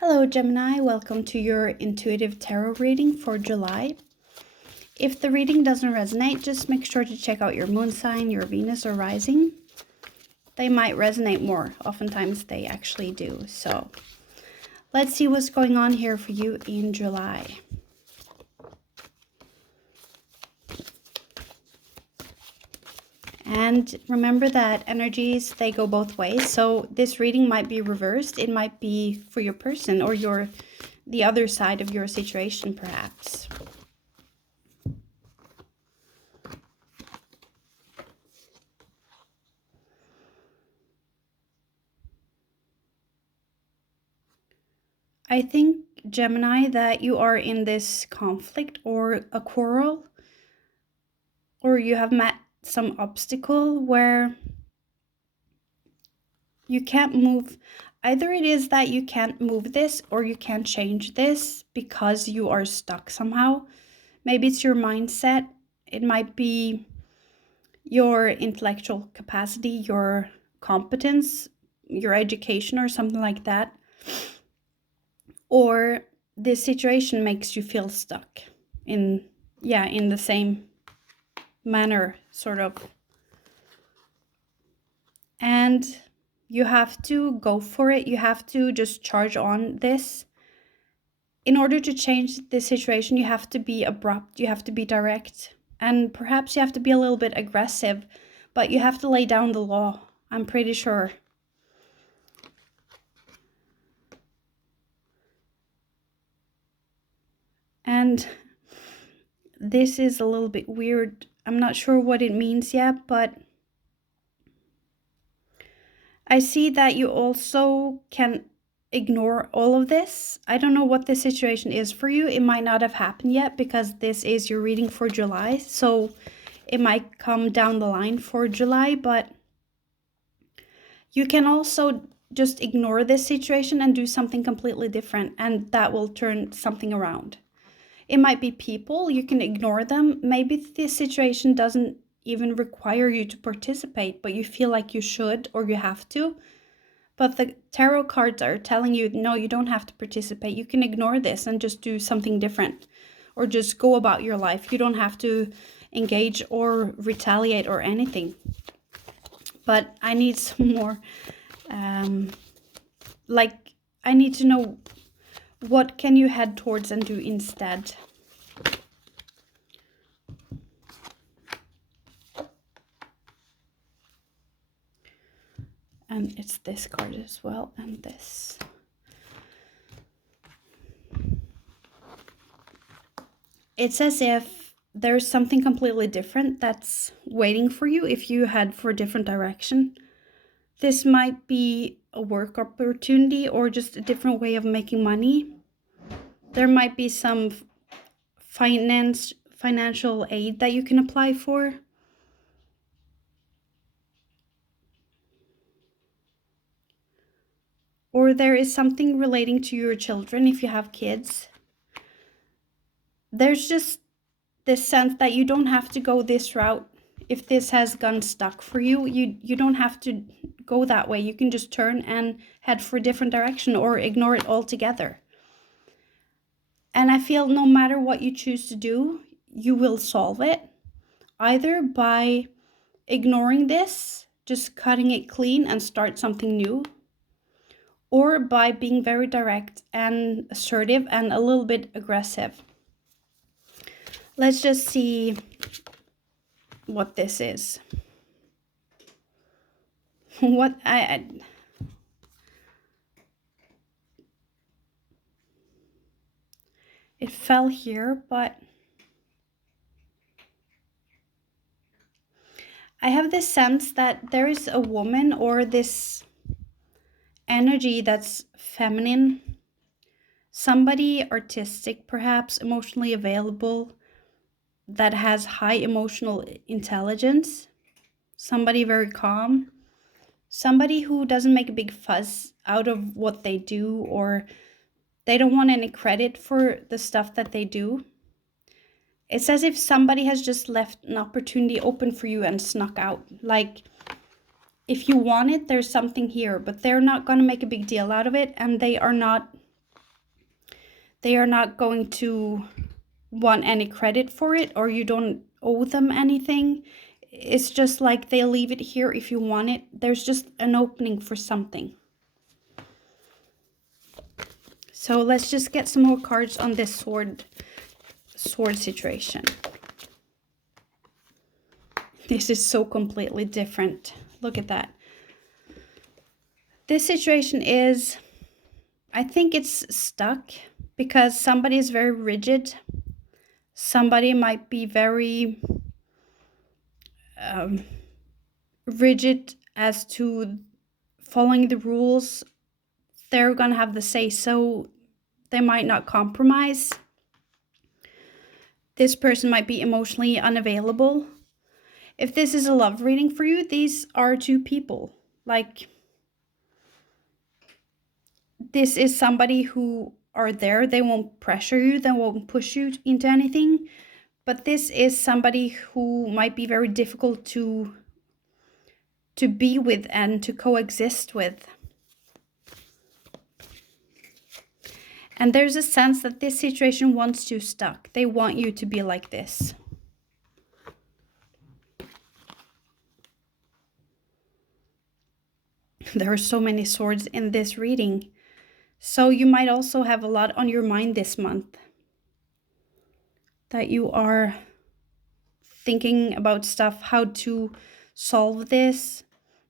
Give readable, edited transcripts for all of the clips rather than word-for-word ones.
Hello Gemini, welcome to your intuitive tarot reading for July. If the reading doesn't resonate, just make sure to check out your moon sign, your Venus or rising. They might resonate more. Oftentimes they actually do. So let's see what's going on here for you in July. And remember that energies, they go both ways. So this reading might be reversed. It might be for your person or the other side of your situation, perhaps. I think, Gemini, that you are in this conflict or a quarrel, or you have met some obstacle where you can't move. Either it is that you can't move this or you can't change this because you are stuck somehow. Maybe it's your mindset. It might be your intellectual capacity, your competence, your education or something like that. Or this situation makes you feel stuck in the same manner, sort of. And you have to go for it. You have to just charge on this. In order to change this situation, you have to be abrupt, you have to be direct, and perhaps you have to be a little bit aggressive, but you have to lay down the law, I'm pretty sure. And this is a little bit weird. I'm not sure what it means yet, but I see that you also can ignore all of this. I don't know what this situation is for you. It might not have happened yet because this is your reading for July. So it might come down the line for July, but you can also just ignore this situation and do something completely different, and that will turn something around. It might be people, you can ignore them. Maybe this situation doesn't even require you to participate, but you feel like you should or you have to. But the tarot cards are telling you, no, you don't have to participate. You can ignore this and just do something different, or just go about your life. You don't have to engage or retaliate or anything. But I need some more, I need to know, what can you head towards and do instead? And it's this card as well, and this. It's as if there's something completely different that's waiting for you if you head for a different direction. This might be a work opportunity or just a different way of making money. There might be some financial aid that you can apply for. Or there is something relating to your children if you have kids. There's just this sense that you don't have to go this route. If this has gone stuck for you, you don't have to go that way. You can just turn and head for a different direction or ignore it altogether. And I feel no matter what you choose to do, you will solve it. Either by ignoring this, just cutting it clean and start something new, or by being very direct and assertive and a little bit aggressive. Let's just see what this is. It fell here, but I have this sense that there is a woman or this energy that's feminine, somebody artistic, perhaps emotionally available, that has high emotional intelligence, somebody very calm, somebody who doesn't make a big fuss out of what they do, or they don't want any credit for the stuff that they do. It's as if somebody has just left an opportunity open for you and snuck out. Like, if you want it, there's something here, but they're not going to make a big deal out of it, and they are not They are not going to want any credit for it, or you don't owe them anything. It's just like they'll leave it here if you want it. There's just an opening for something. So let's just get some more cards on this sword situation. This is so completely different. Look at that. This situation is, I think it's stuck because somebody is very rigid. Somebody might be very rigid as to following the rules. They're gonna have the say so. They might not compromise. This person might be emotionally unavailable. If this is a love reading for you, these are two people. Like, this is somebody who are there. They won't pressure you. They won't push you into anything. But this is somebody who might be very difficult to be with and to coexist with. And there's a sense that this situation wants you stuck. They want you to be like this. There are so many swords in this reading. So you might also have a lot on your mind this month. That you are thinking about stuff, how to solve this,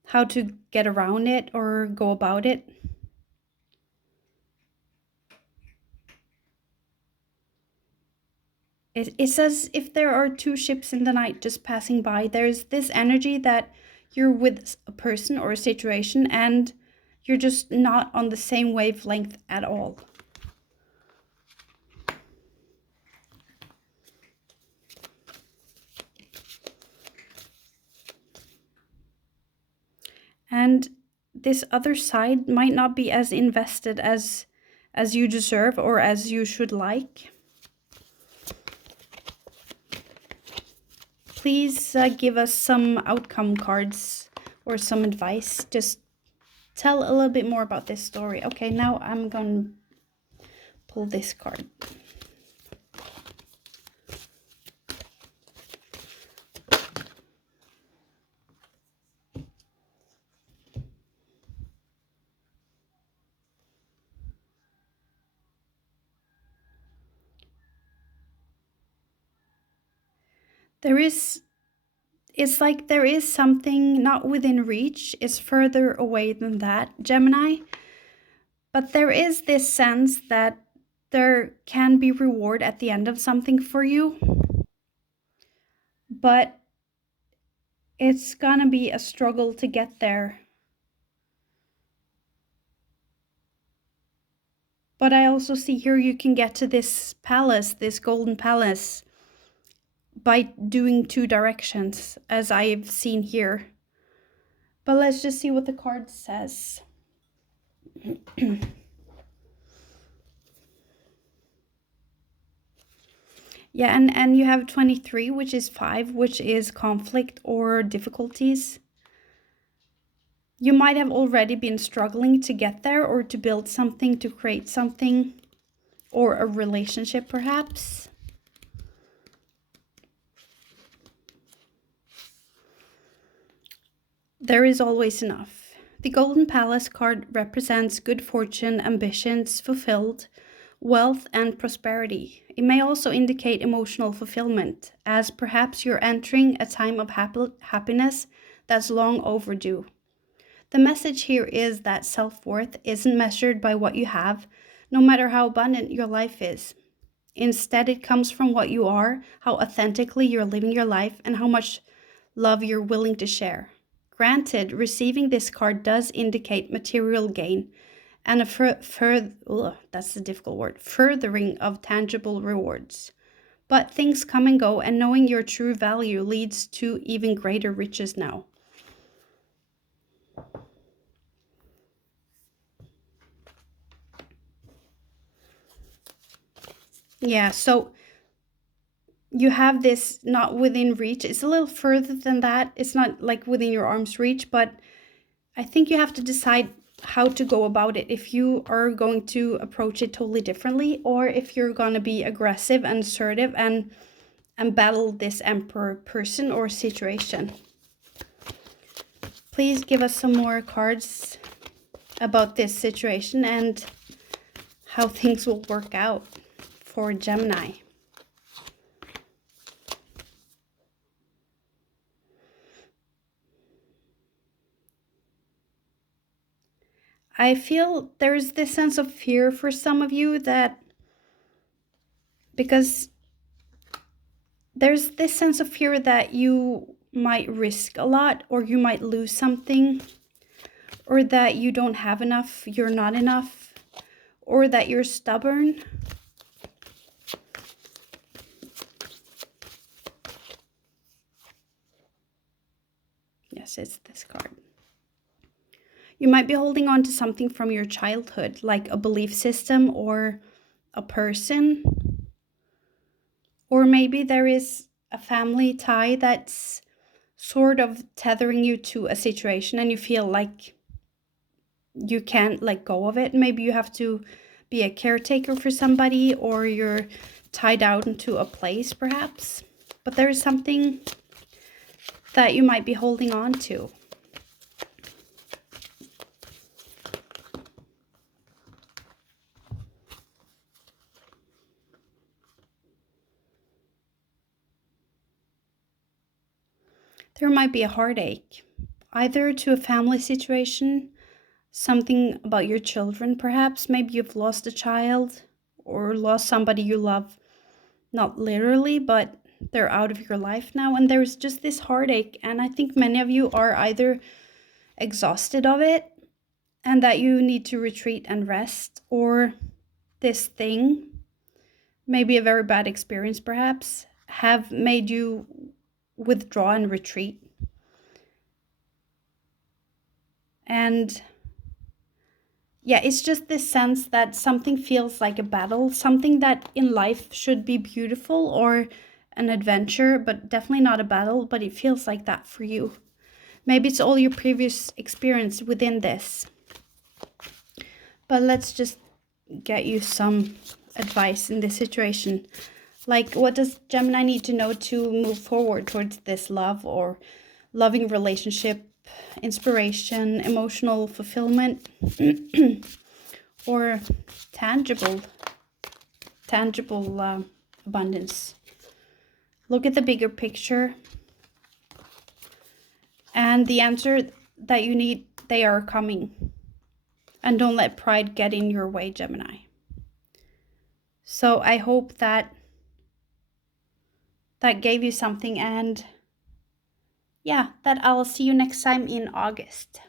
how to get around it or go about it. It's as if there are two ships in the night just passing by. There's this energy that you're with a person or a situation and you're just not on the same wavelength at all. And this other side might not be as invested as you deserve or as you should like. Please give us some outcome cards or some advice. Just tell a little bit more about this story. Okay, now I'm going to pull this card. It's like there is something not within reach. It's further away than that, Gemini. But there is this sense that there can be reward at the end of something for you. But it's gonna be a struggle to get there. But I also see here you can get to this palace, this golden palace, by doing two directions, as I've seen here. But let's just see what the card says. Yeah, and you have 23, which is 5, which is conflict or difficulties. You might have already been struggling to get there or to build something, to create something, or a relationship perhaps. There is always enough. The Golden Palace card represents good fortune, ambitions fulfilled, wealth and prosperity. It may also indicate emotional fulfillment, as perhaps you're entering a time of happiness that's long overdue. The message here is that self-worth isn't measured by what you have, no matter how abundant your life is. Instead, it comes from what you are, how authentically you're living your life, and how much love you're willing to share. Granted, receiving this card does indicate material gain and that's a difficult word, furthering of tangible rewards. But things come and go, and knowing your true value leads to even greater riches now. Yeah, so you have this not within reach. It's a little further than that. It's not like within your arm's reach, but I think you have to decide how to go about it, if you are going to approach it totally differently, or if you're going to be aggressive and assertive and battle this Emperor person or situation. Please give us some more cards about this situation and how things will work out for Gemini. I feel there's this sense of fear for some of you, that because there's this sense of fear that you might risk a lot, or you might lose something, or that you don't have enough, you're not enough, or that you're stubborn. Yes, it's this card. You might be holding on to something from your childhood, like a belief system or a person. Or maybe there is a family tie that's sort of tethering you to a situation, and you feel like you can't let go of it. Maybe you have to be a caretaker for somebody, or you're tied out into a place perhaps. But there is something that you might be holding on to. There might be a heartache, either to a family situation, something about your children perhaps. Maybe you've lost a child or lost somebody you love, not literally, but they're out of your life now, and there's just this heartache. And I think many of you are either exhausted of it and that you need to retreat and rest, or this thing, maybe a very bad experience perhaps, have made you withdraw and retreat. And yeah, it's just this sense that something feels like a battle, something that in life should be beautiful or an adventure, but definitely not a battle, but it feels like that for you. Maybe it's all your previous experience within this. But let's just get you some advice in this situation. Like, what does Gemini need to know to move forward towards this love or loving relationship, inspiration, emotional fulfillment, or tangible abundance? Look at the bigger picture, and the answer that you need, they are coming. And don't let pride get in your way, Gemini. So I hope that gave you something, and yeah, that I'll see you next time in August.